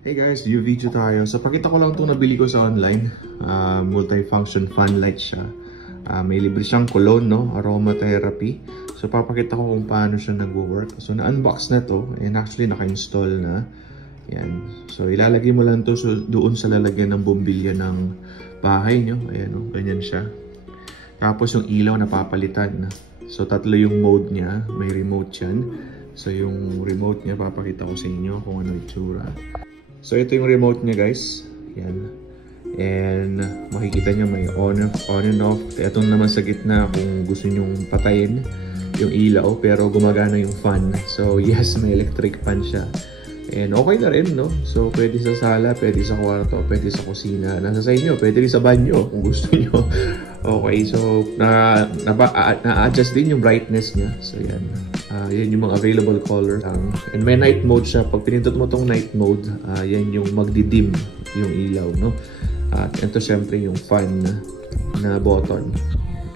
Hey guys, new video tayo. So pakita ko lang itong nabili ko sa online. Multi-function fan light siya. May libre siyang cologne, no? Aromatherapy. So papakita ko kung paano siya nag-work. So na-unbox na to and actually naka-install na. Yan. So ilalagay mo lang to doon sa lalagyan ng bumbilya ng bahay nyo. Ayan, no? Ganyan siya. Tapos yung ilaw napapalitan. So tatlo yung mode niya. May remote yan. So yung remote niya papakita ko sa inyo kung ano itsura. So ito yung remote niya guys. Yan. And makikita niyo may on and off. Ito naman sa gitna kung gusto niyo patayin yung ilaw pero gumagana yung fan. So yes, may electric fan siya. And okay na rin, no? So pwede sa sala, pwede sa kwarto, pwede sa kusina. Nasa sa inyo, pwede rin sa banyo kung gusto niyo. Okay, so na-adjust din yung brightness niya. So yan. Yan yung mga available color. And may night mode siya. Pag pinindot mo tong night mode, yan yung magdidim yung ilaw, no? At ito syempre yung fan na button.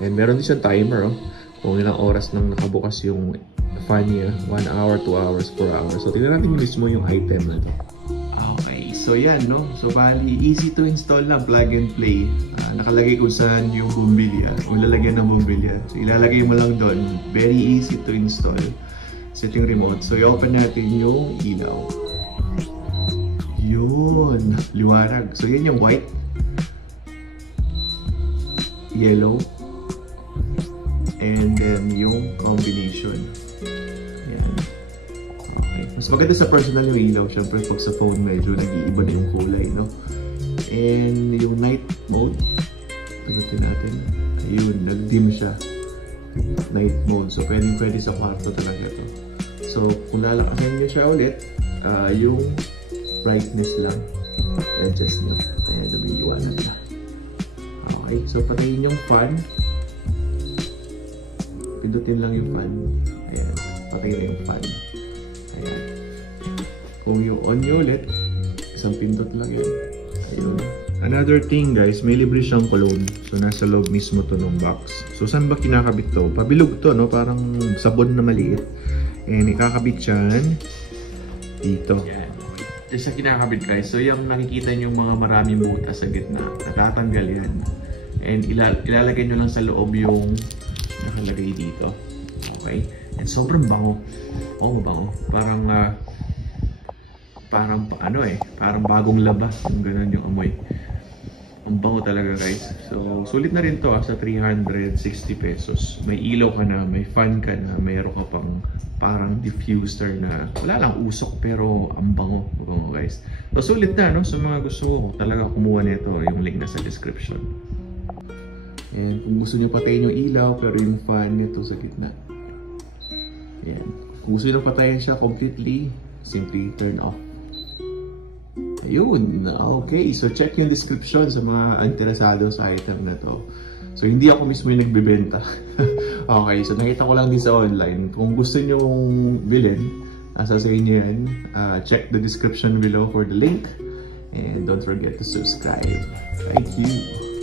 And meron din siyang timer, oh. Kung ilang oras nang nakabukas yung fan niya. 1 hour, 2 hours, 4 hours. So tingnan natin mismo yung item na to. Okay, so yan, no? So bali, easy to install na, plug and play. Nakalagay kung saan yung bumbilya, kung lalagyan ng bumbilya. So ilalagay mo lang doon. Very easy to install. Set yung remote. So i-open natin yung ilaw. Yun, liwanag. So yan yung white, yellow, and then yung combination. Yan. Okay. Mas maganda sa personal yung ilaw. Siyempre pag sa phone medyo nag-iiba na yung kulay, no? And yung night mode, pinutin natin. Ayun, nag-dim siya. Night mode. So, pwede sa kwarto talaga to. So, kung lalakasan nyo siya ulit, yung brightness lang. Adjust nyo. Ayan, lumiliwanag na. Okay, so patayin yung fan. Pindutin lang yung fan. Ayan, patayin na yung fan. Ayan. Kung yung on nyo ulit, isang pindot lang yun. Ayun. Another thing guys, may libre siyang cologne. So nasa loob mismo to ng box. So saan ba kinakabit to? Pabilog to, no? Parang sabon na maliit. And ikakabit yan dito. Yan. Ito siya kinakabit guys. So yung nakikita nyo mga maraming butas sa gitna, natatanggal yan. And ilalagay nyo lang sa loob yung nakalagay dito. Okay? And sobrang bango. Oh, bango. Parang parang bagong labas, yung ganun yung amoy. Ang bango talaga guys. So sulit na rin to sa 360 pesos. May ilaw ka na, may fan ka na, mayroon ka pang parang diffuser na wala lang usok pero ang bango. Bango guys. So sulit na, no? Sa mga gusto ko talaga kumuha nito, yung link na sa description. And kung gusto nyo patayin yung ilaw pero yung fan nito sa gitna. Ayan. Kung gusto nyo patayin siya completely, simply turn off. Ayun, okay. So check yung description sa mga interesado sa item na to. So hindi ako mismo yung nagbebenta. Okay, so nakita ko lang din sa online. Kung gusto nyo bilhin, nasa sa inyo yan. Check the description below for the link. And don't forget to subscribe. Thank you.